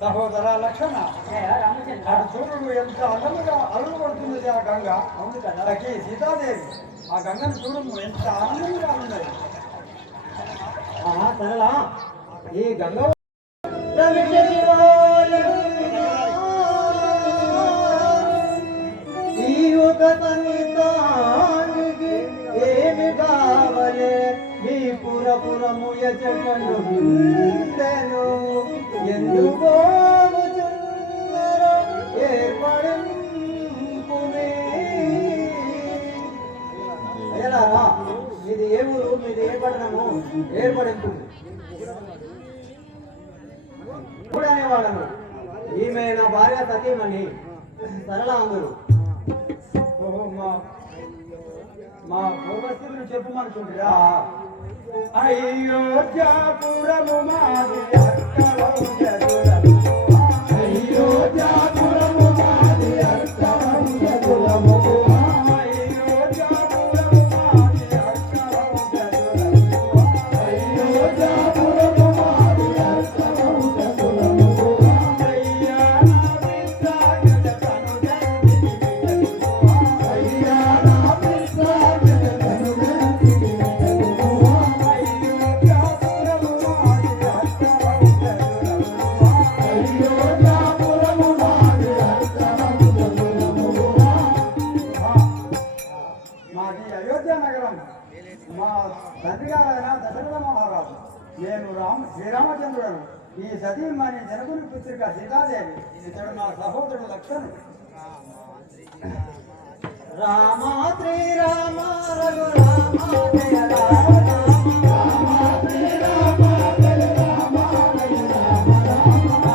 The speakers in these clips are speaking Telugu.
సహోదర లక్షణ అటు చూడు ఎంత అందంగా అలుగు పడుతున్నది ఆ గంగ. అవును కదా సీతాదేవి ఆ గంగను చూడు ఎంత ఆనందంగా ఉన్నది. సరళ ఈ గంగ ఈ ఒక సంగీతానికి ఏమి కావలే మీ పురపురము ఎచటను ఎందుకో ఏర్పడింపుమే. అయ్యలారా మీది ఏ ఊరు, మీది ఏ పట్టణము? ఏర్పడింపు కూడా అనేవాడము. ఈమె నా భార్య సతీమణి సరళాంగుడు. మా పూర్వస్థితులు చెప్పుమనుకుంటురా. అయోధ్యాపురము మాది అయోధ్యాపురము మాది అర్థవంశకులము శ్రీరామచంద్రుడు. ఈ సతీమణి జనకుని పుత్రిక సీతాదేవి. ఇతడు మా సహోదరుడు లక్ష్మణుడు. రామ శ్రీరామ రఘురామ జయ రామ రామ శ్రీరామ రఘురామ జయ రామ రామ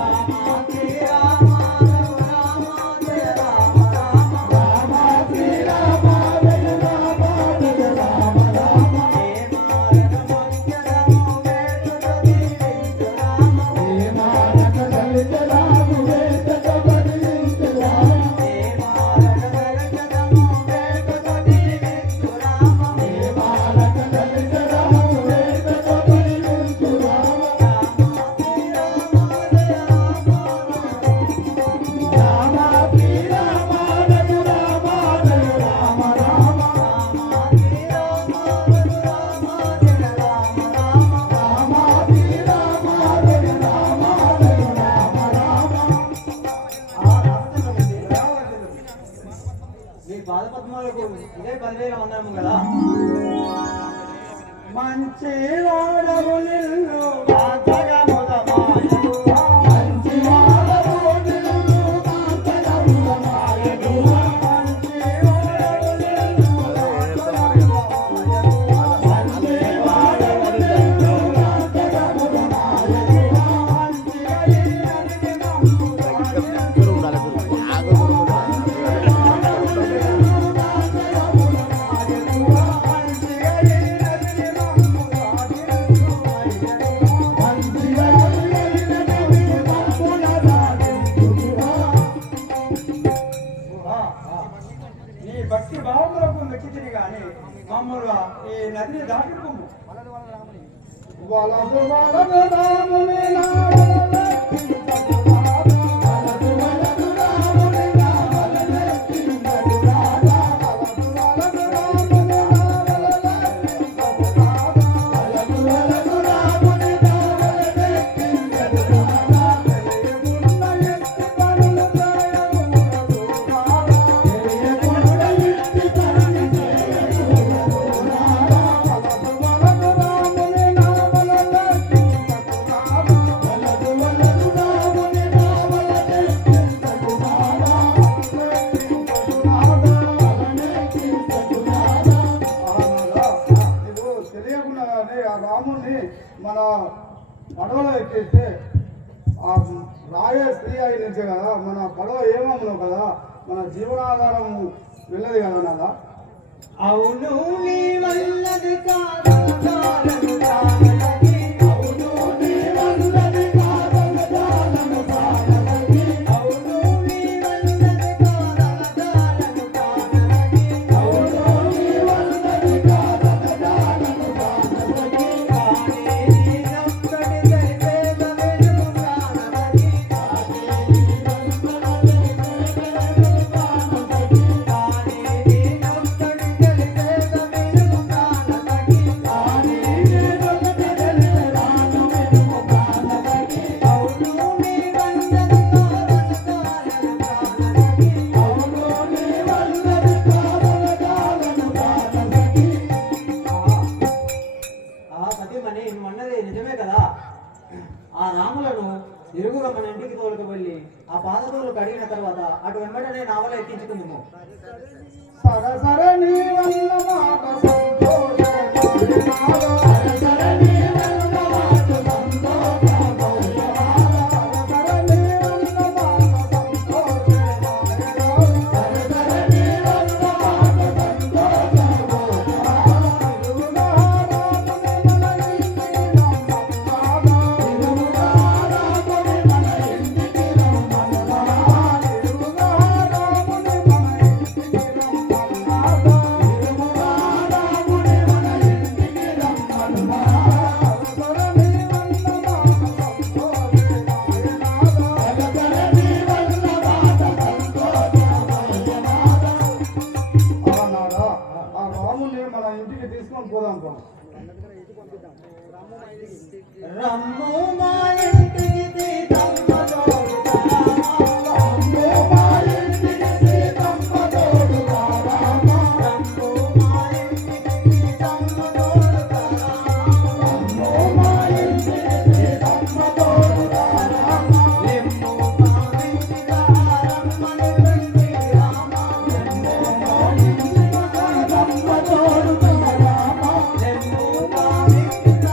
శ్రీరామ రఘురామ జయ రామ రామ రామ శ్రీరామ రఘురామ జయ రామ రామ ఇదే 10,000 ఉన్నాము కదా. మంచి వాడవు నిన్ను మంచి వాడవు నిన్ను భక్తి భావములకు మెచ్చితిని గాని మమ్మల్ని ఈ నదిని దాటుకుము. వలదు వలదు రాముని మన పడవలో ఎక్కేస్తే ఆ రాయే స్త్రీ అయి నుంచే కదా మన పడవ ఏమవును కదా, మన జీవనాధారం వెళ్ళదు కదా నాదా. అవును నీ వల్లది రాములను ఇరుగుగా మన ఇంటికి తోలుకు వెళ్ళి ఆ పాదతోలు కడిగిన తర్వాత అటు వెంబడనే నావల ఎక్కించుకుందాము. సరే సరే నీ వల్ల మాట రమ్ము మా ఇంటికి సీతమ్మ తోడుగా రమ్ము మా ఇంటికి సీతమ్మ తోడుగా రమ్ము మా ఇంటికి సీతమ్మ తోడుగా రమ్ము మా ఇంటికి సీతమ్మ తోడుగా లెమ్ము మా ఇంటికి రమ్మని తండ్రి రామ లెమ్ము మా ఇంటికి సీతమ్మ తోడుగా రామ లెమ్ము మా ఇంటికి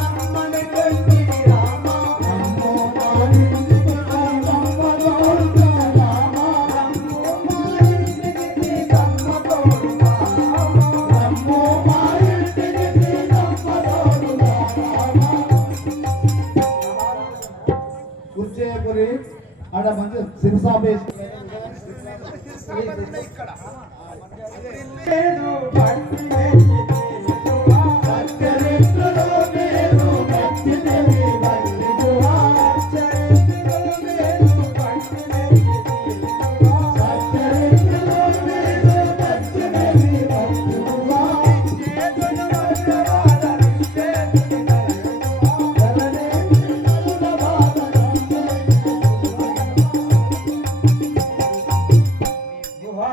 రమ్మని తండ్రి రామ రమ్ము మా ఇంటికి సీతమ్మ తోడుగా రామ రమ్ము మా ఇంటికి సీతమ్మ తోడుగా రమ్ము మా ఇంటికి సీతమ్మ తోడుగా కూర్చేపురి ఆడ మంచి సిరసాపేసి లేదు పట్టి మెచ్చి తెలుగువా అచ్చరెత్తులో లేదు పట్టి తెలివి బల్లిదువా అచ్చరెత్తులో లేదు పట్టి మెచ్చి తెలుగువా అచ్చరెత్తులో లేదు పట్టి మెచ్చి బల్లిదువా చేతుల వల్లవాద చేతుల కలదువా కలనే చేతుల బాధ గుహా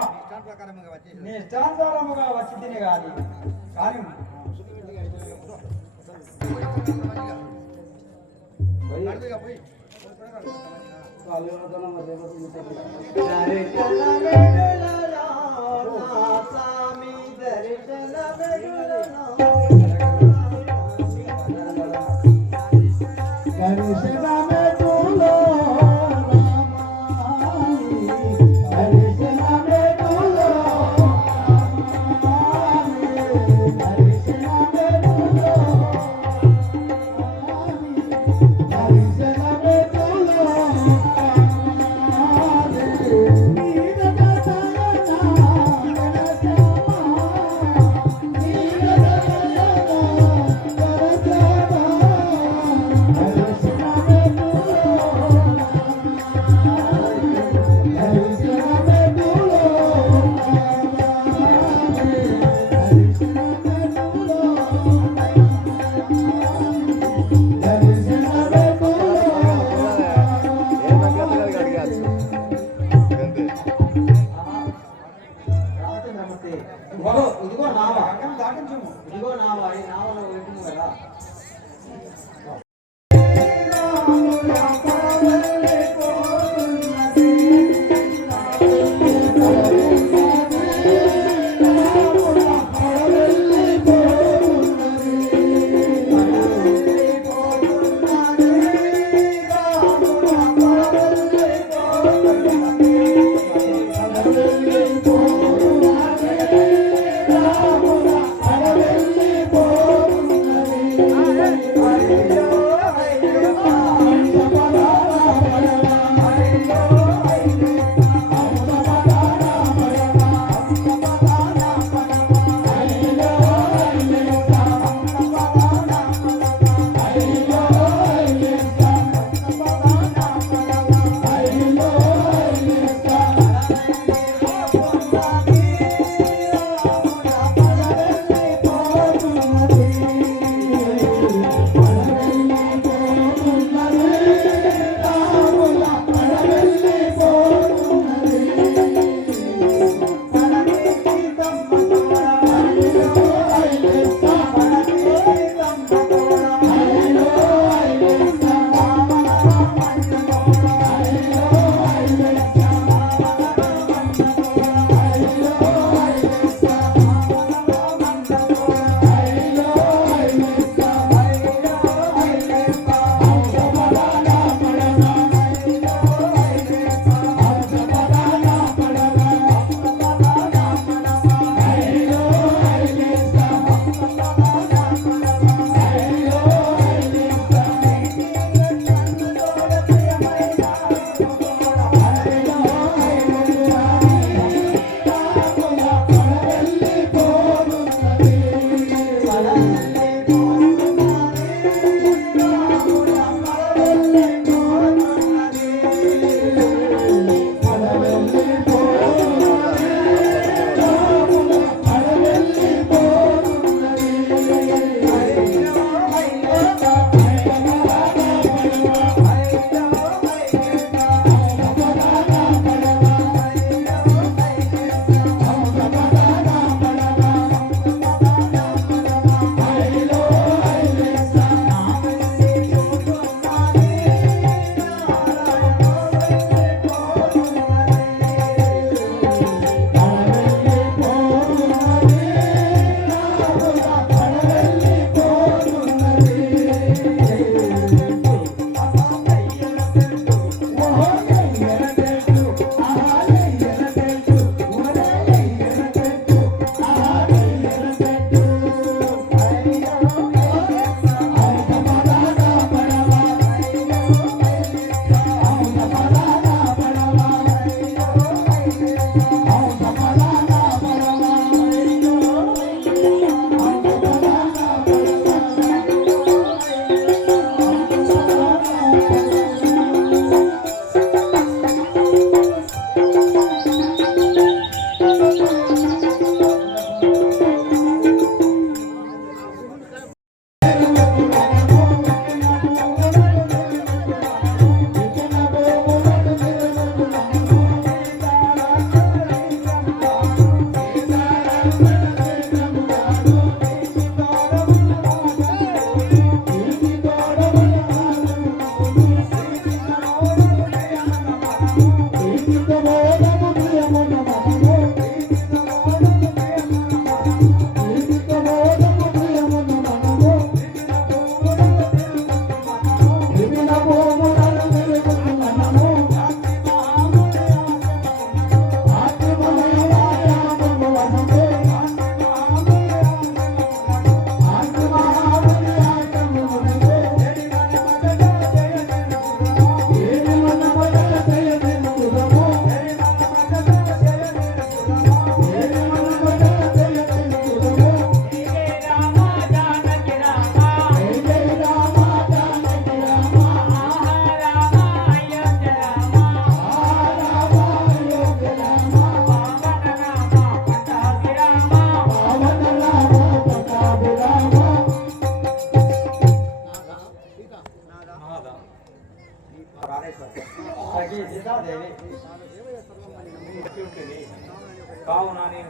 నీ ఇష్టానుసారముగా వచ్చి తిని కానీ కానీ నీడ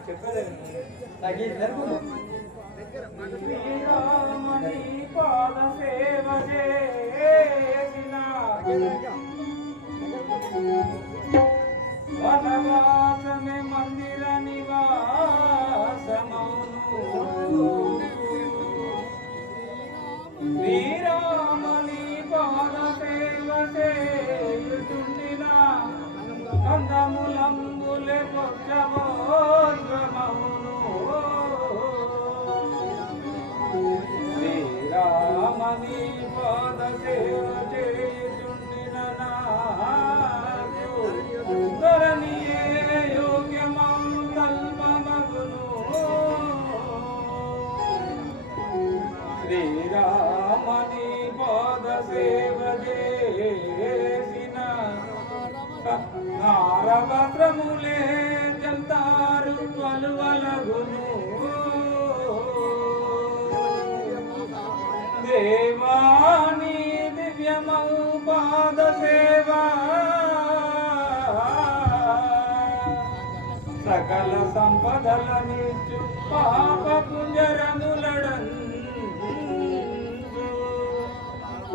చెప్పలేదు నాకు జరుగు శ్రీరామని పాద సేవ చేసిన వనవాసమే మందిర నివాసమౌను శ్రీరామని పాద సేవ చేయుచుండిన కందములంబులే పొచ్చబోద్రమౌను శ్రీరామని పాద సేవ చేయుచుండిన నాకు ధరణియే యోగ్యమం కల్పమగును శ్రీరామని పాద సేవ చేసిన నారవస్త్రములే జల్తారు పలువలగును దేవాని దివ్యమౌ పాద సేవ సకల సంపదలనిచ్చు పాప పుంజరములడందు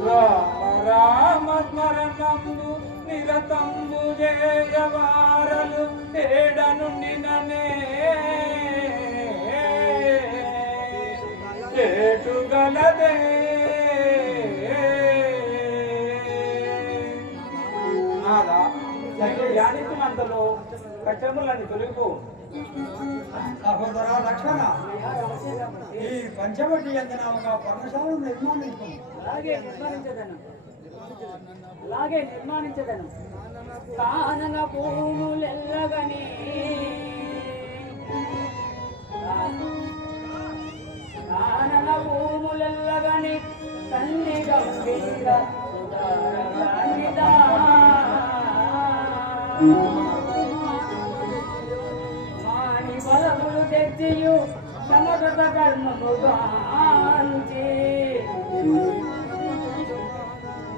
రామ రామ స్మరణము నిరతంబు జయవారలు ఏడ నుండి ననే చేటుగలదే నాదా ధ్యానిస్తున్నంతలో కష్టములని తొలిపో సహోదర లక్ష్మణ ఈ పంచవటి అందిన ఒక పర్ణశాలను నిర్మాణించు అలాగే నిర్మాణించదను కానన పూములెల్లగని కానన పూములెల్లగని తల్లి గంభీర మాని బలములు తెచ్చియు సమరత కర్మము గాంచి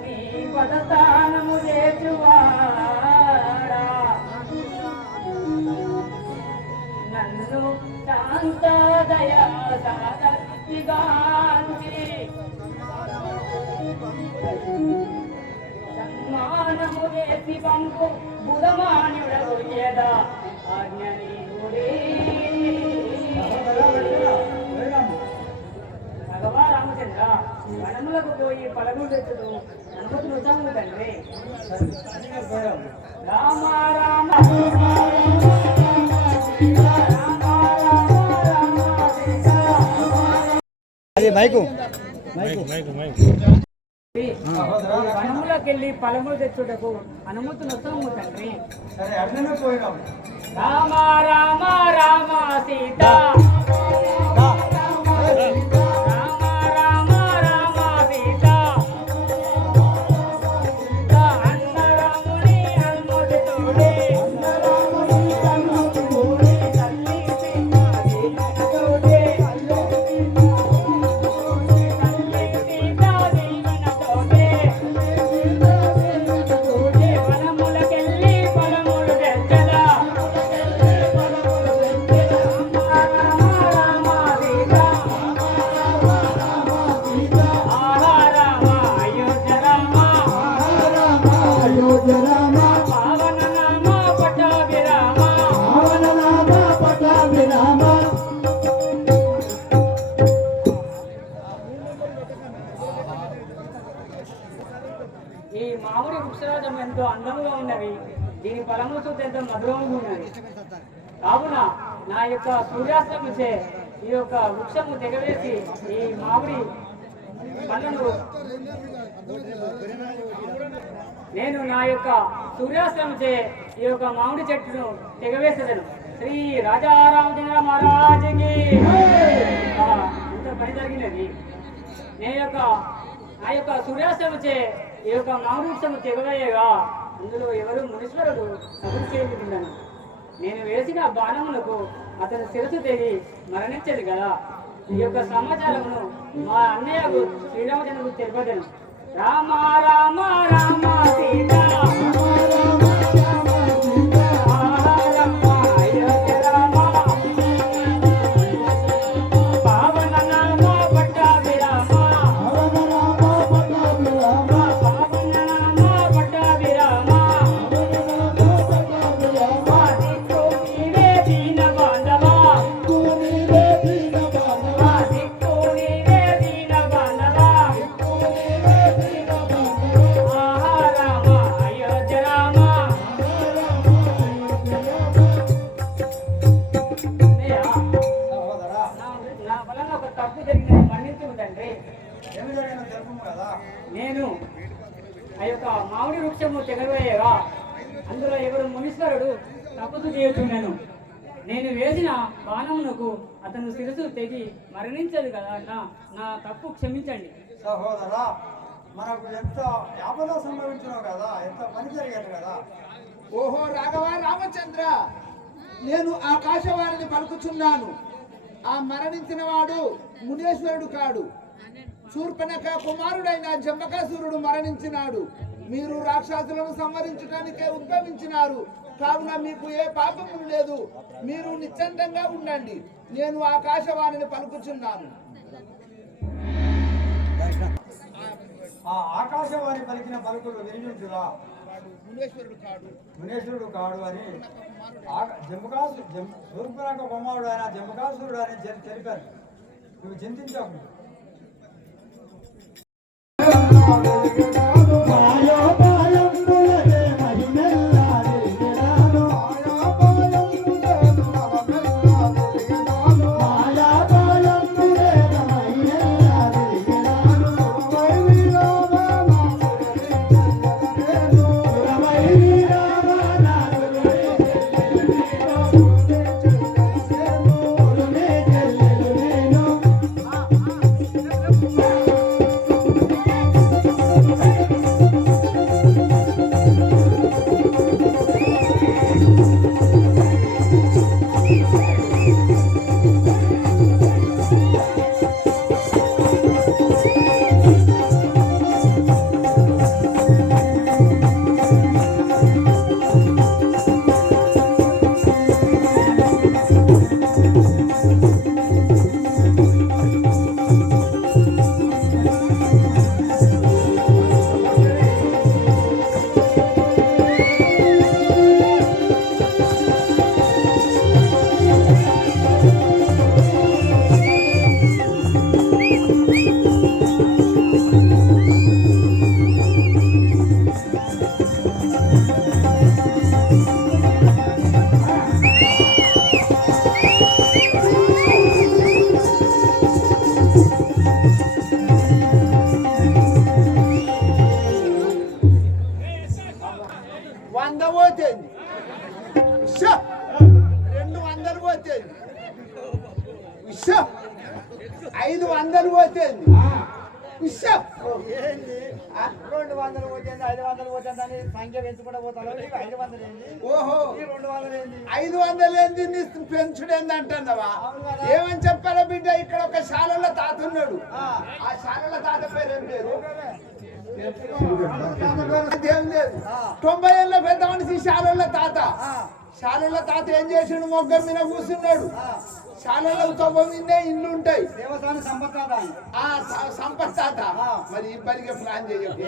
నీ పదస్థానము చేచువాడా నన్ను శాంత దయా సాదర్శిగాంచి సన్మానము చేసి పంపు బుధమాన్యుడగు యద ఆజ్ఞ నీవుడే భగవా రామచంద్ర వనములకు పోయి పలములు తెచ్చుదు అనుమతి నువ్వు తండ్రి రామ రామ వనములకెళ్ళి పలములు తెచ్చుటకు అనుమతి నొసము తండ్రి సరే అట్లనే పోయినాం రామ రామ రామ సీత ఈ మామిడి వృక్షరాజం ఎంతో అందముగా ఉన్నవి దీని ఫలములు చూస్తే ఎంతో మధురంగా ఉన్నది కావున నా యొక్క సూర్యాస్తమించే ఈ యొక్క వృక్షము తెగవేసి ఈ మామిడి పండ్లను నేను నా యొక్క సూర్యాస్తమించే ఈ యొక్క మామిడి చెట్టును తెగవేసేదను శ్రీ రాజారామచంద్ర మహారాజుకి ఇంత పని జరిగినది నా యొక్క సూర్యాస్తమించే ఈ యొక్క మామిడి వృక్షము తెగవేయగా అందులో ఎవరు మునీశ్వరుడు సభలు చేయబడిందను నేను వేసిన బాణములకు అతని శిరసు తెగి మరణించేది కదా ఈ యొక్క సమాచారమును మా అన్నయ్యకు శ్రీరామచంద్రుడు తెలిపదను రామ రామ రామ సీత రామ అయోధ్య రామ నేను ఆ యొక్క మామిడి వృక్షము తెగవేయగా అందులో ఎవరు మునీశ్వరుడు తపస్సు చేయుచున్నాను. నేను వేసిన బాణమునకు అతను శిరస్సు తెగి మరణించదు కదా అన్న, నా తప్పు క్షమించండి. సహోదరా, మనకు ఎంత ఆపద సంభవించినావు కదా, ఎంత పని జరిగాను కదా. ఓహో రాఘవ రామచంద్ర, నేను ఆకాశవాణిని పలుకుచున్నాను. ఆ మరణించిన వాడు మునేశ్వరుడు కాడు, శూర్పణఖ కుమారుడైన జంబకాసురుడు మరణించినాడు. మీరు రాక్షసులను సంహరించడానికే ఉద్భవించినారు కావున మీకు ఏ పాపము లేదు. మీరు నిశ్చందంగా ఉండండి. నేను ఆకాశవాణిని పలుకుచున్నాను. ఆ ఆకాశవాణి పలికిన పలుకులు వినిపించురా. మునేశ్వరుడు కాడు అని శూర్పణఖ కుమారుడు ఆయన జంబకాసురుడు అని తెలిపారు. నువ్వు చింతించావు. పోతుంది 200 పోతుంది 500 పోతుంది ఏంది 200 పోతుంది 500 పోతుంది అని సంఖ్య పెంచుకుంటూ పోతాను. 500 ఏంది? ఓహో ఈ 200 ఏంది? 500 ఏంది నీ పెంచుడు ఏంది అంటున్నావా? ఏమని చెప్పాలా బిడ్డ? ఇక్కడ ఒక శాలలో తాత ఉన్నాడు. ఆ శాలలో తాత పేరు ఏం పేరు? ఏం లేదు. 90 ఏళ్ళ పెద్ద మనిషి శాలలో తాత. శాలలో తాత ఏం చేసిండు? మొగ్గం మీద కూర్చున్నాడు. శాలలో 90 ఇల్లు ఉంటాయి. దేవస్థానం సంపత్తాత ఆ సంపత్ తాత మరి ఇప్పటికే ప్లాన్ చేయకు.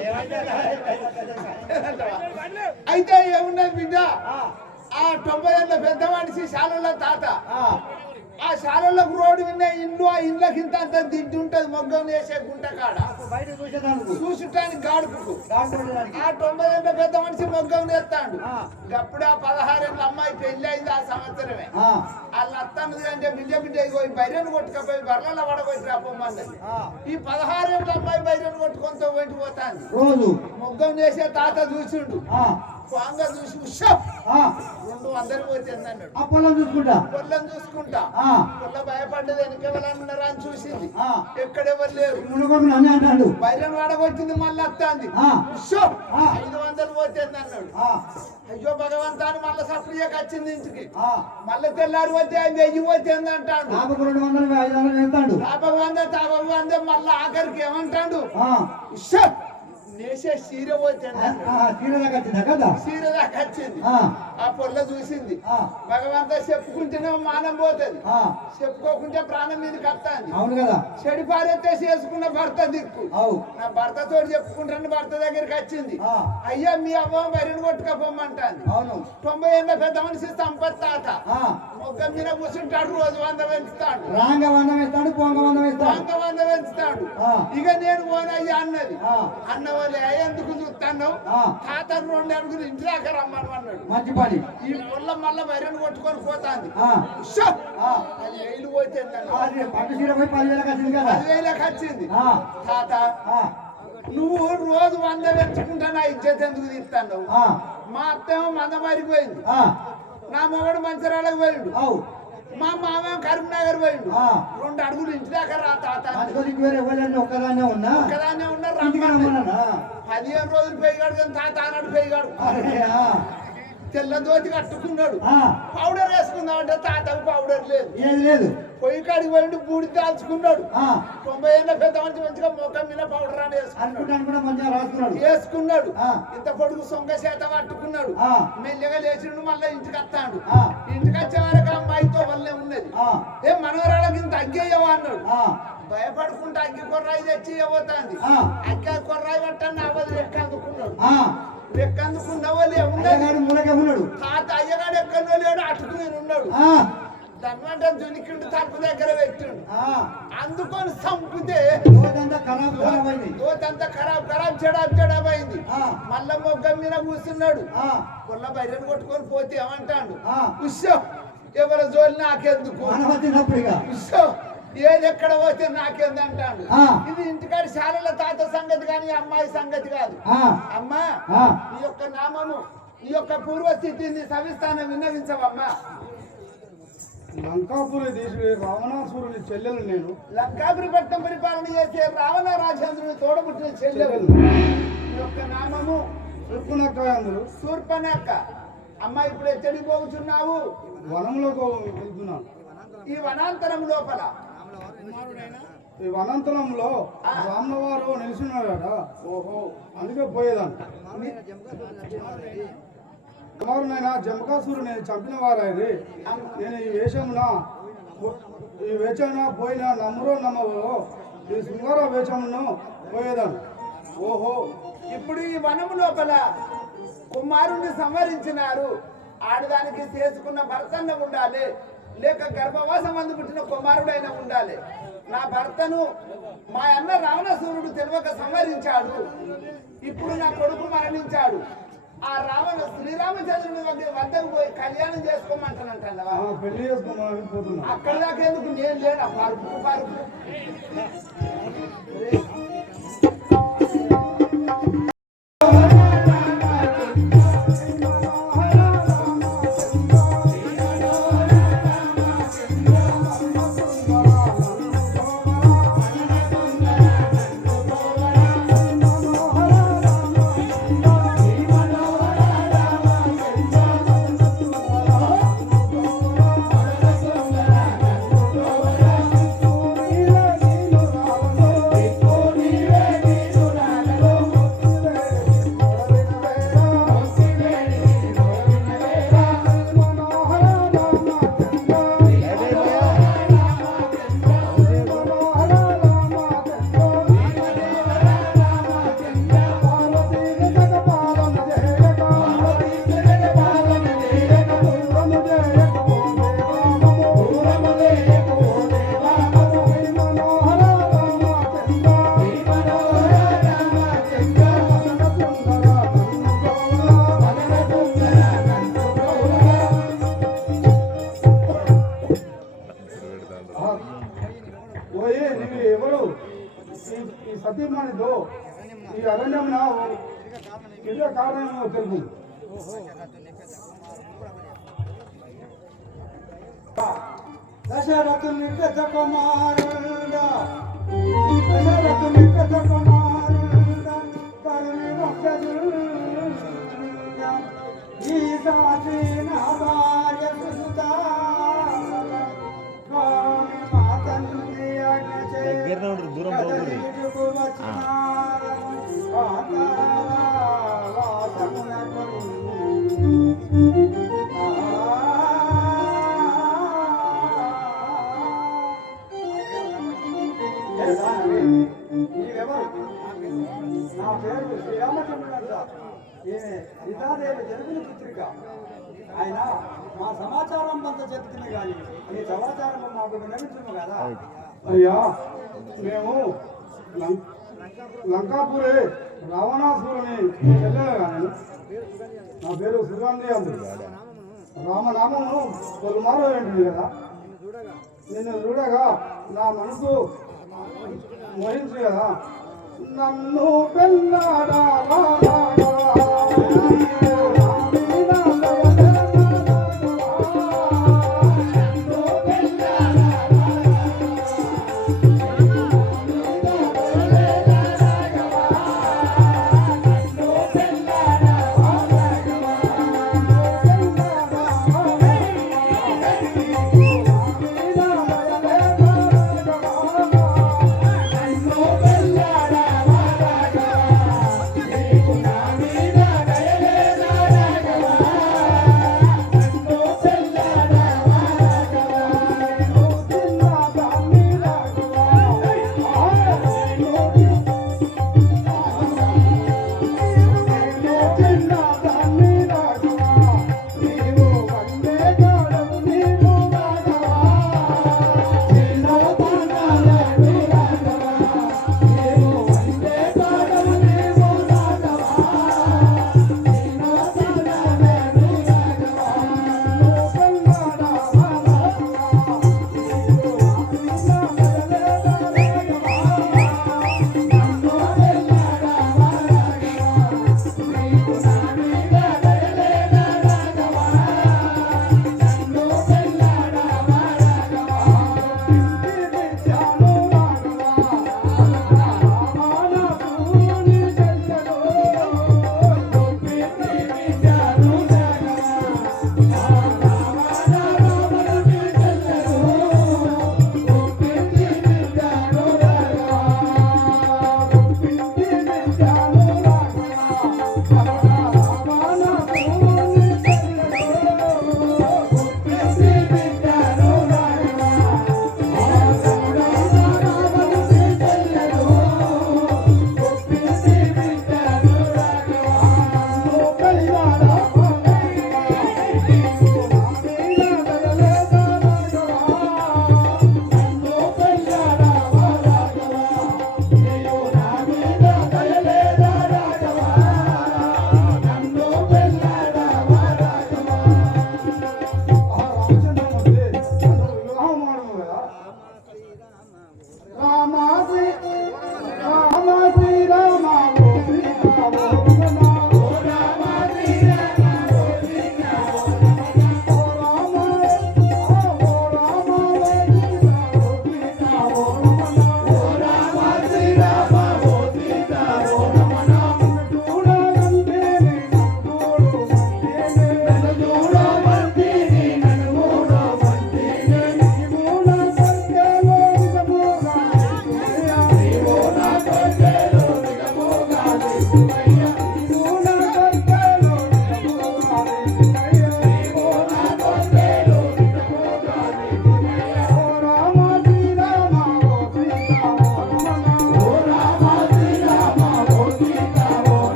అయితే ఏమున్నది బిడ్డ? ఆ 90 ఏళ్ళ పెద్ద మనిషి శాలలో తాత. ఆ శాలలకు రోడ్డు విన్న ఇల్లు, ఆ ఇళ్ళకి ఇంత అంత దిడ్డు ఉంటది మొగ్గం వేసే గుంట కాడ బయట చూసుటానికి గాడుపుకు. ఆ 90 ఏళ్ళ పెద్ద మనిషి మొగ్గం వేస్తాడు. అప్పుడు ఆ 16 ఏళ్ళ అమ్మాయి పెళ్లి అయింది ఆ సంవత్సరమే. వాళ్ళ అత్తన్నది అంటే బిడ్డ పోయి బైరను కొట్టుకపోయి బర్రెల పడగొట్టి రాపోమన్నది. ఈ 16 ఏళ్ళ అమ్మాయి బైరను కొట్టుకొని వెంటి పోతాంది. రోజు మొగ్గం వేసే తాత చూసిండు. స్వాంగా చూసి 200 పోతుంది అన్నాడు. ఆ పొలం చూసుకుంటా పొల్ల భయపడ్డది. వెనకెవరన్నారా అని చూసింది. ఎక్కడెవరు లేరు. బైరన్ వాడగొచ్చింది. మళ్ళీ వస్తాంది. 500 పోతుంది అన్నాడు. అయ్యో భగవంతా అని మళ్ళీ సప్రియకి వచ్చింది ఇంటికి. మళ్ళీ తెల్లారి పోతే 1000 పోతుంది అంటాడు. 100 మళ్ళీ ఆఖరికి ఏమంటాడు? నేసే చీర పోతుంది. చీర దాకా వచ్చింది. ఆ పొల్ల చూసింది. భగవంతా చెప్పుకుంటేనే మానం పోతుంది, చెప్పుకోకుంటే ప్రాణం మీదకి వస్తుంది. అవును కదా. చెడి పారెత్తే చేసుకున్న భర్త దిక్కు. నా భర్తతో చెప్పుకుంటాను. భర్త దగ్గరికి వచ్చింది. అయ్యా మీ అవ్వ బరిని కొట్టుకపోమంటాను. అవును. 90 ఏళ్ళ పెద్ద మనిషి సంపత్ తాత మొగ్గ మీద కూర్చుంటాడు. రోజు 100 పెంచుతాడు. 100 పెంచుతాడు. ఇక నేను పోనయ్యా అన్నది. అన్నవాళ్ళు ఎందుకు చూస్తాను? తాత 2 అడుగులు ఇంటి దాకా రమ్మను అన్నాడు. మంచి పని. ఈ పొల్ల మళ్ళా బరిని కొట్టుకొని పోతాంది. 1000 పోతుంది. 10,000 వచ్చింది. తాత నువ్వు రోజు 100 పెంచుకుంటా నా ఇజ్జత్ ఎందుకు తీస్తాను? ఆ, మా అత్తేమో మంద మారిపోయింది, ఆ, నా మొగడు మంచిరాళ్ళకి పోయిండు, అవు, మా మామేమో కరీంనగర్ పోయిండు. ఆ. 2 అడుగులు ఇంటి దాకా రా తాత అందుకోసం వేరే ఎవరైనా ఒక్కదాన్నే ఉన్నా ఒక్కదాన్నే ఉన్నారు. ఇంటికి రమ్మన్నానా? 15 రోజులు పెయ్యగాడు కానీ తాత అన్నాడు పెయ్యగాడు. అరే, ఆ, తెల్ల దోతి కట్టుకున్నాడు. ఆ, పౌడర్ వేసుకుందామంటే తాతకు పౌడర్ లేదు. ఏది లేదు. పొయ్యి కాడికి పోయిండు, బూడి దాల్చుకున్నాడు. ఆ, 90 ఏళ్ళ పెద్ద మంచి మంచిగా మొఖం మీద పౌడర్ అని అనుకుంటాను కూడా మంచిగా రాస్తున్నాడు. వేసుకున్నాడు. ఆ. ఇంత పొడుగు సొంగ చేత పట్టుకున్నాడు. ఆ. మెల్లగా లేచిండు, మళ్ళీ ఇంటికి వస్తాడు. ఆ. ఇంటికి వచ్చే వరకు అమ్మాయితో వల్లే ఉన్నది. ఆ, ఏ మనవరాళ్ళకి ఇంత అగ్గేయవా అన్నాడు. ఆ, భయపడుకుంటే అగ్గి కొర్రాయి తెచ్చి ఇవ్వబోతాంది. ఆ. అగ్గి కొర్రాయి పట్టని అవ్వదు, లెక్క అందుకున్నాడు. ఆ, లెక్క అందుకున్నావో ఉన్నది. అయ్యగాడు మూలకే ఉన్నాడు. తాత అయ్యగాడు ఎక్కడో లేడు, అటుకుని ఉన్నాడు. ఆ, ధన్వంటే దునికిండు, తలుపు దగ్గర పెట్టిండు. ఆ, అందుకొని సంపితే రోజంతా ఖరాబ్ ఖరాబ్ అయింది. దోతంతా ఖరాబ్ చెడాబ్ అయింది. ఆ. మళ్ళా మొగ్గం మీద కూర్చున్నాడు. ఆ, కొల్ల బయటను కొట్టుకొని పోతే ఏమంటాడు? ఆ. ఉషో ఎవరి జోలి నాకెందుకు, మానవచ్చినప్పుడు ఇక ఉషో ఏది ఎక్కడ పోతే నాకేందంటాడు. ఆ. ఇది ఇంటికాడి శాలల తాత సంగతి కానీ అమ్మాయి సంగతి కాదు. ఆ, అమ్మా, ఆ. నీ యొక్క నామము, నీ యొక్క పూర్వస్థితిని సవిస్తానం విన్నవించవమ్మా. లంకాపురి దేశుడి రావణాసురుని చెల్లెలు నేను. లంకాపురి పట్టణం పరిపాలన చేసే రావణ రాజేంద్రుని తోడబుట్టిన చెల్లెలు. నీ యొక్క నామము శూర్పణఖ. శూర్పణఖ. అమ్మ, ఇప్పుడు ఎక్కడికి పోతున్నావు? వనంలోకి వెళ్తున్నాను. ఈ వనాంతరం లోపల ఈ వనాంతరంలో రాములవారు నిలిచినాడట. ఓహో, అందుకే పోయేదాన్ని. కుమారునైనా జంబకాసురుని చంపిన వారైది. నేను ఈ వేషమున పోయిన నమ్మరో నమ్మవో ఈ శృంగార వేషమును పోయేదాన్ని. ఓహో, ఇప్పుడు ఈ వనము లోపల కుమారుణ్ణి సంహరించినారు. ఆడదానికి చేసుకున్న భర్తన్న ఉండాలి, లేక గర్భవాసం అందు పుట్టిన కుమారుడైనా ఉండాలి. నా భర్తను మా అన్న రావణాసురుడు తెలియక సంహరించాడు. ఇప్పుడు నా కొడుకు మరణించాడు. ఆ శ్రీరామచంద్రుని వద్దకు పోయి కళ్యాణం చేసుకోమంటానంటావా? పెళ్లి చేసుకోమని పోతున్నా. అక్కడ దాకా ఎందుకు? నేను లేనా పరుపు ఓయే నీవు ఎవరు? ఈ సతీమణితో ఈ అరణ్యమున ఇదే కారణం తెలుపు. దశరథుని పెద్ద కుమారుడా, దశరథుని పెద్ద కుమారుడా, కరుణి భక్తుడా, ఈ సాటి నా భార్య సుతా, స్వామి మా తండ్రి అగచే కదలిటుకు వచ్చినార, వాసమునకు నా పేరు శ్రీరామచంద్రుడంట. ఈమె సీతాదేవి జనకుని పుత్రిక. ఆయన మా సమాచారం అంత చెప్తుంది కానీ ఈ సమాచారం మాకు వినవించము కదా. అయ్యా, మేము లంకాపురి రావణాసురుని చెల్లెలు కానీ నా పేరు సుగంధి అంది. రామనామము పలుమారు ఏంటిది కదా. నిన్ను చూడగా నా మనసు మోహించు కదా. నన్ను పెళ్ళాడావా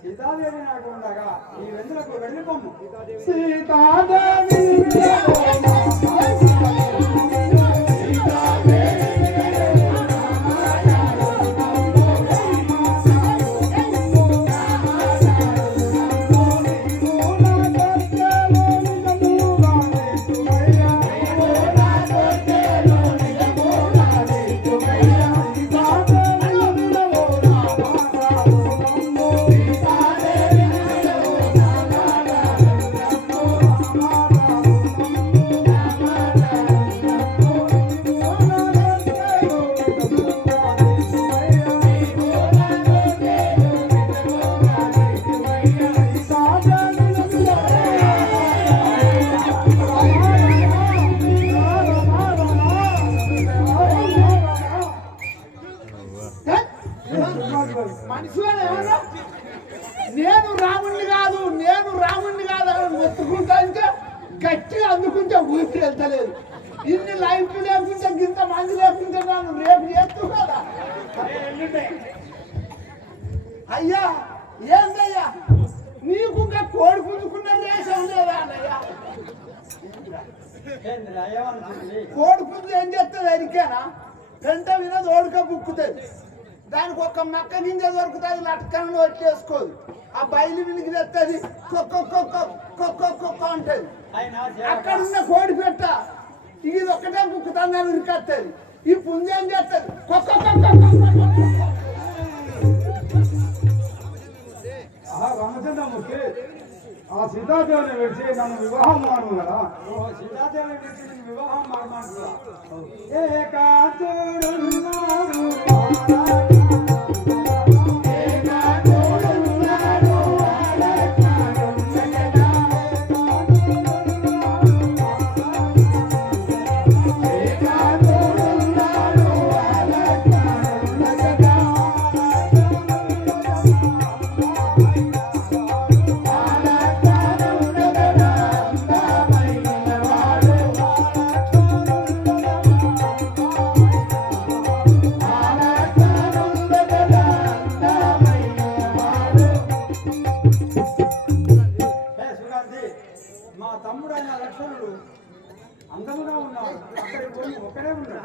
సీతాదేవి నాడు ఉండగా ఈ వెందులకు వెళ్ళిపోము. సీతాదేవి అయ్యా ఏందయ్యా నీకు ఇంకా కోడి పుంజుకున్న రేషం లేదా అన్నయ్యా కోడి పుంజు ఏం చేస్తుంది ఎరికేనా పెంట వినది ఓడిక బుక్కుతుంది దానికి ఒక్క మక్క గింజ దొరుకుతుంది లట్కనలో వచ్చేసుకోదు ఆ బయలు వినికి తెస్తుంది కుక్క ఉంటుంది అక్కడ ఉన్న కోడి పెట్ట ఇది ఒక్కటే బుక్కుతుంది అని ఉరికొస్తుంది ఈ పుంజ ఏం చేస్తుంది రామచంద్రమూర్తి ఆ సీతాదేవిని విడిచి నన్ను వివాహం మాను కదా సీతాదేవిని విడిచి వివాహం మాను అందముగా ఉన్నాడు అక్కడికి పోయి ఒకడే ఉన్నాడు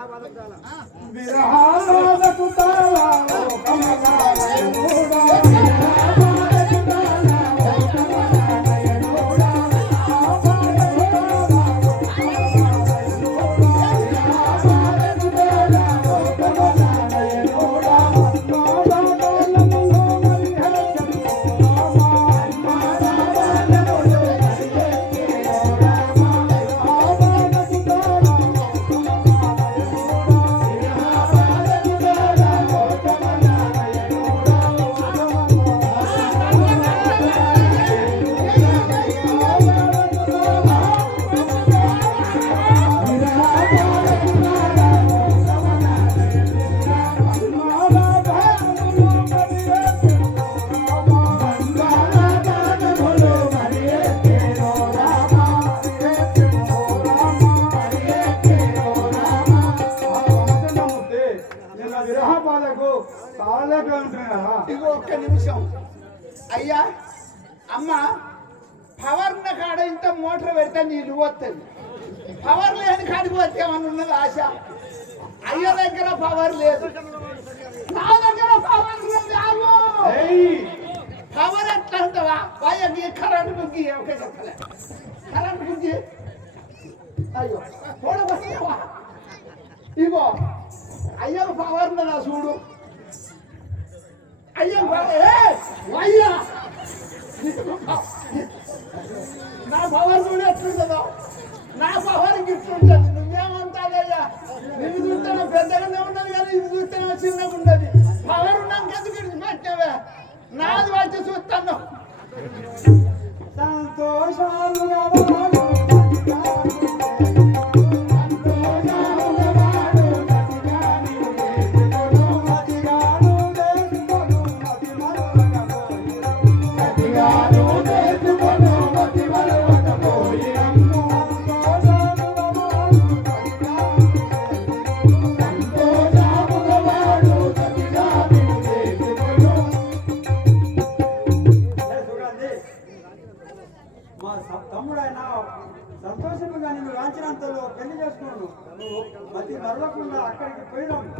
ఇగో ఒక్క నిమిషం అయ్యా అమ్మ పవర్ ఉన్న కాడ ఇంత మోటార్ పెడితే నీళ్ళు వస్తుంది పవర్ లేని కాడికి వస్తే ఏమన్నా ఉన్నది ఆశ అయ్య దగ్గర పవర్ లేదు నా దగ్గర పవర్ లేదు పవర్ ఎట్లా ఉంటుందా భయ కరెంట్ బుగ్గి ఒకే చెప్పలే కరెంట్ బుగ్గి అయ్యో చూడవా ఇగో అయ్యకు పవర్ ఉన్నదా చూడు అయ్యా అయ్యా నా పవర్ కూడా ఎట్లుంటుందో నా పవర్ గిట్లుంటుంది నువ్వేమంటాదయ్యా నిన్ను చూస్తేనే పెద్దగానే ఉన్నది కానీ ఇది చూస్తేనే చిన్నగా ఉన్నది పవర్ ఉన్నాక ఎందుకు విడిచిపెట్టావే నాది వచ్చి చూస్తాను సంతోషాలుగా తమ్ముడైనా సంతోషంగా నేను రాంచినంతలో పెళ్లి చేసుకున్నాను నువ్వు మధ్య మరలకుండా అక్కడికి పోయినాము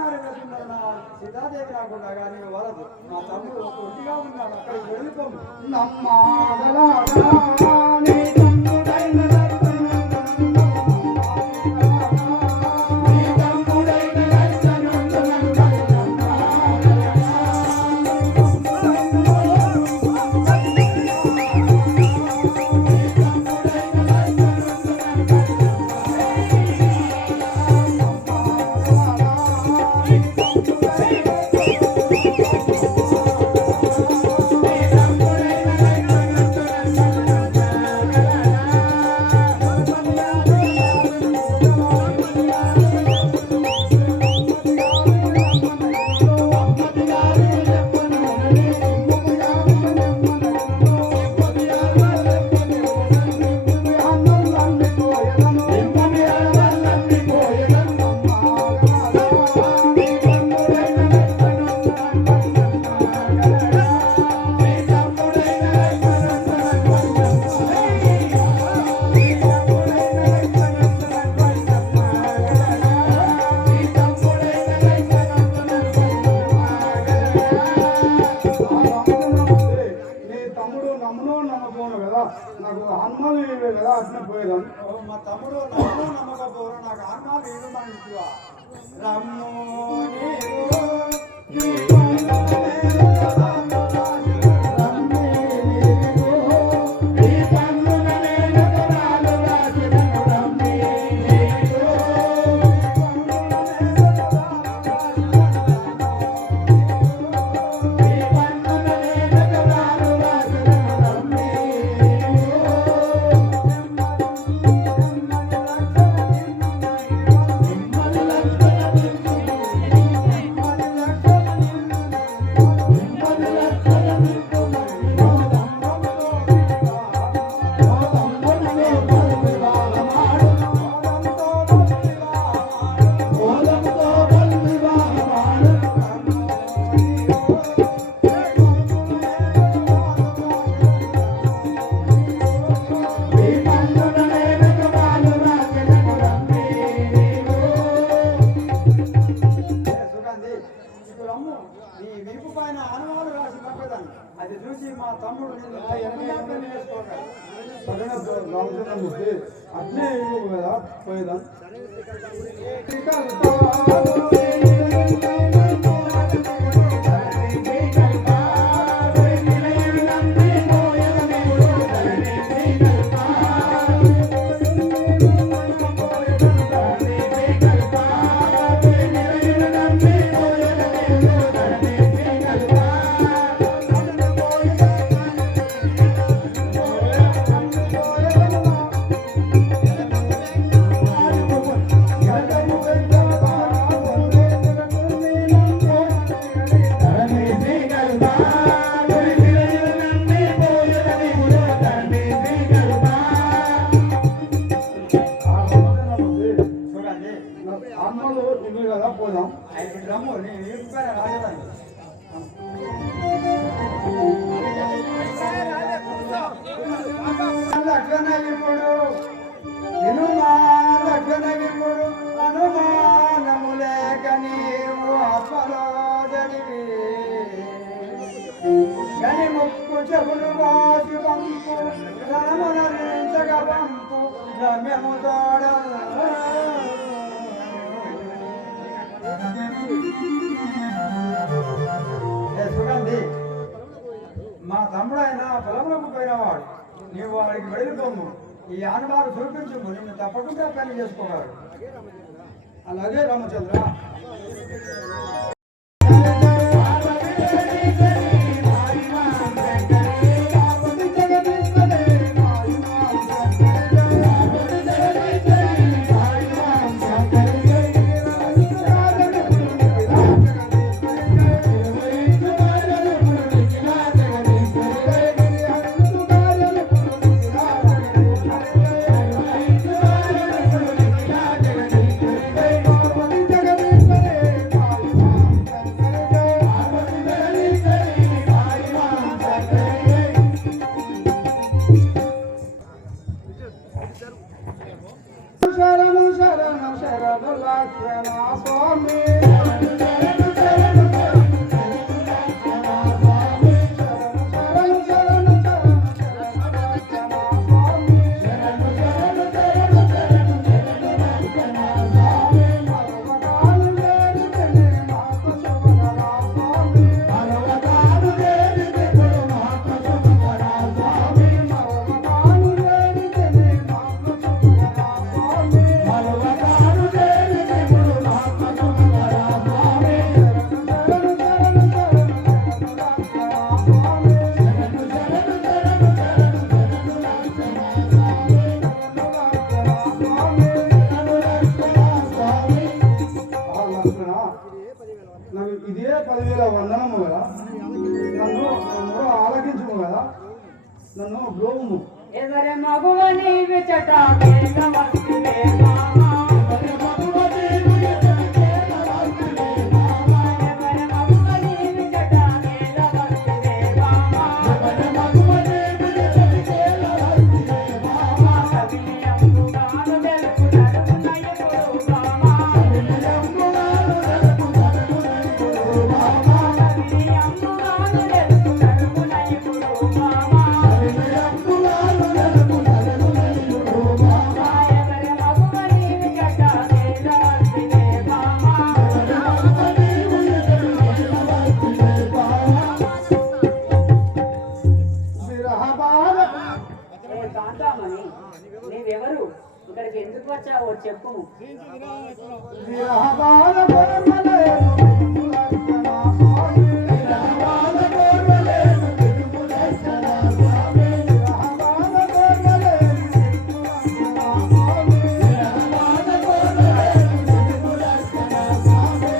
అర్ధనారి వెళ్తున్న సీతాదేవి రాకుండా కానీ వలదు మా తమ్ముడు ఒంటిగా ఉన్నాడు అక్కడికి వెళ్ళిపోము నాకు హనుమాన్ ఇవే కదా అట్లా పోయేదాం మా తమ్ముడు నమ్ము నమ్మకపోరు నాకు ఆత్మ వీడు మంచివా రమ్ము అది చూసి మా తమ్ముడు అట్లే కదా పోయేదాం అమ్మలు ఇవి కదా పోదాం రమ్ము రాజధాని లక్షణగిప్పుడు లక్షణగిప్పుడు అనుమానము లేక నీవు ఆత్మలో జరిగి గని ముక్కు చెవులు వాసి పంపు రమణరించగ పంపు రమ్యము తోడ సుగంధి మా తమ్ముడు ఆయన పొలంలోకి పోయినవాడు నీవు వాడికి వెళ్ళిపోము ఈ ఆనవారు చూపించము నిన్ను తప్పకుండా పని చేసుకోగలరు అలాగే రామచంద్ర నాకు ఇదే 10,000 వందనము కదా, నన్ను ఆలకించుము కదా, నన్ను బ్రోము. ఎవరి మగువ నీవి చటాకేల వస్తివే మామా, ఎవరి మగువ నీవి చటాకేల వస్తివే మామా, ఎవరి మగువ నీవి చటాకేల వస్తివే మామా, సవియంబుగాను వెలుగు నడుమునయుడు మామా, సవియంబుగాను వెలుగు నడుమునయుడు మామా, సవియంబుగాను వెలుగు నడుమునయుడు మామా, సవియంబుగాను వెలుగు నడుమునయుడు మామా, ఎవరి మగువ నీవి చటాకేల వస్తివే మామా, ఎవరి మగువ నీవి చటాకేల వస్తివే మామా. విరహబాల ఏ కాంతామణి, నీవెవరు, ఇక్కడికి ఎందుకు వచ్చావో చెప్పుము. విరహబాల పరమలయను తిరుమలక్షణ స్వామి, విరహబాల పరమలయను తిరుమలక్షణ స్వామి, విరహబాల పరమలయను తిరుమలక్షణ స్వామి, విరహబాల పరమలయను తిరుమలక్షణ స్వామి,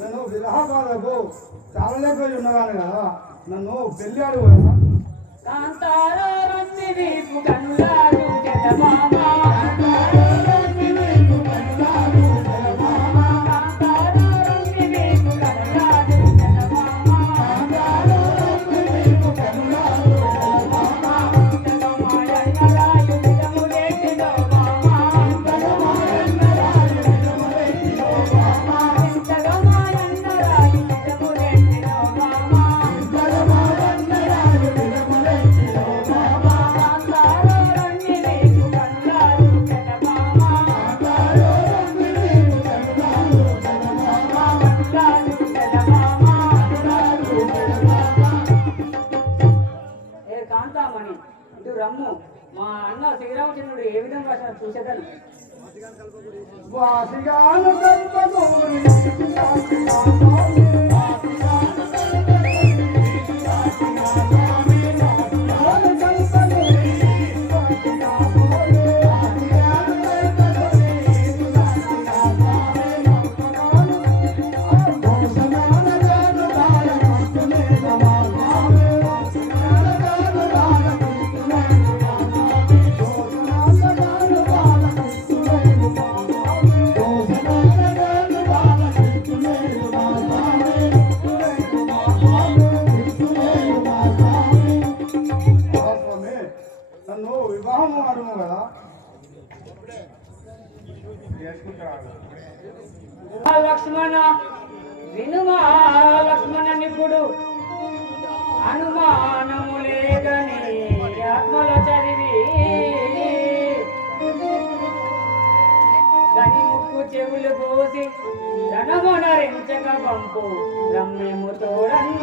నన్ను విరహబాధకు చాలలేకపోయి ఉన్నదాను కదా, నన్ను పెళ్ళాడు కదా. కాంతారా రంది వీపు కనులాడు జగమామా, కాంతారా రంది వీపు కనులాడు జగమామా, కాంతారా రంది వీపు కనులాడు జగమామా, కాంతారా రంది వీపు కనులాడు జగమామా, జగమాయన్నరాయు నిజములేటిలో మామా, జగమాయన్నరాయు నిజములేటిలో మామా, జగమాయన్నరాయు నిజములేటిలో మామా, జగమాయన్నరాయు నిజములేటిలో మామా, కాంతారా రంది వీపు కనులాడు జగమామా, కాంతారా రంది వీపు కనులాడు జగమామా, కనులాడు జగమామా, కనులాడు జగమామా. ఏ కాంతామణి, ఇటు రమ్ము, మా అన్న శ్రీరామచంద్రుడు ఏ విధంగా రాసిన చూసేదాన్ని. వాసిగాను కల్పగోరి వాసిగాను స్వామి, వాసిగాను కల్పగోరి వాసిగాను స్వామి, వాసిగాను కల్పగోరి వాసిగాను స్వామి, వాసిగాను కల్పగోరి వాసిగాను స్వామి, భూషణానగాను బాలకృష్ణునే నమః స్వామి, భూషణానగాను బాలకృష్ణునే నమః స్వామి, భూషణానగాను బాలకృష్ణునే నమః స్వామి, భూషణానగాను బాలకృష్ణునే నమః స్వామి, కృష్ణునే నమః స్వామి. స్వామి, నన్ను వివాహం ఆడుము కదా. లక్ష్మణ వినుమా, లక్ష్మణ నిపుడు అనుమానము లేదని ఆత్మలో చదివి గని ముక్కు చెవులు పోసి రణమొనరించక పంపు బ్రహ్మేము తోడన్.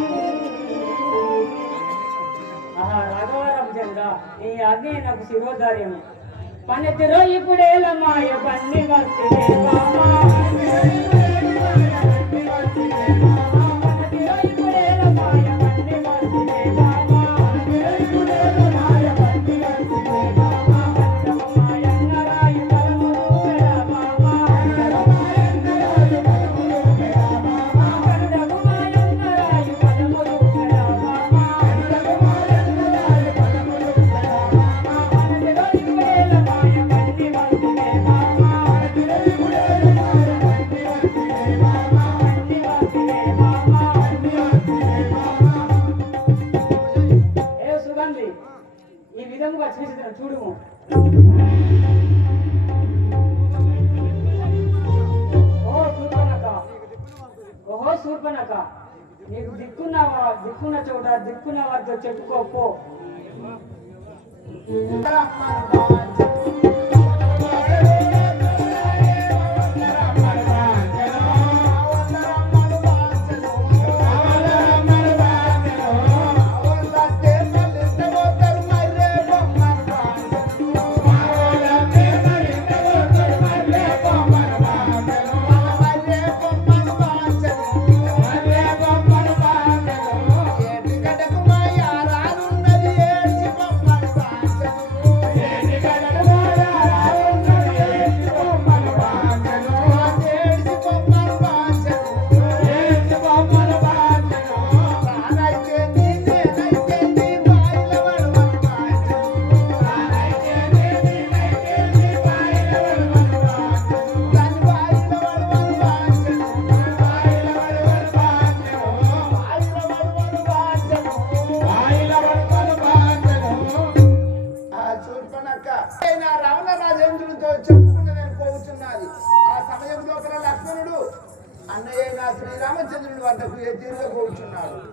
ఆహా రాఘవరామచంద్ర, ఈ ఆజ్ఞ నాకు శిరోధార్యము. పన్నెతిరో ఇప్పుడేల మాయ పన్ని వస్తే మామా, పన్నెతిరో ఇప్పుడేల మాయ పన్ని వస్తే మామా, పన్నెతిరో ఇప్పుడేల మాయ పన్ని వస్తే మామా, పన్నెతిరో ఇప్పుడేల మాయ పన్ని వస్తే మామా, కన్నమాయన్నరాయు పరమురుగడ మామా, కన్నమాయన్నరాయు పరమురుగడ మామా, కన్నమాయన్నరాయు పరమురుగడ మామా, కన్నమాయన్నరాయు పరమురుగడ మామా, పన్నెతిరో ఇప్పుడేల మాయ పన్ని వస్తే మామా, పన్నెతిరో ఇప్పుడేల మాయ పన్ని వస్తే మామా, పన్ని వస్తే మామా, పన్ని వస్తే మామా. ఏ సుగంధి, ఈ విధముగా చేసిన చూడుము. ఓహో శూర్పణఖ, నీకు దిక్కున్న చోట దిక్కున్న వారితో చెప్పుకోపో. శ్రీరామచంద్రునితో చెప్పుకున్నదని పోతున్నది. ఆ సమయం లోపల లక్ష్మణుడు అన్నయ్య శ్రీరామచంద్రుని వద్దకు ఎదురుగా పోతున్నాడు.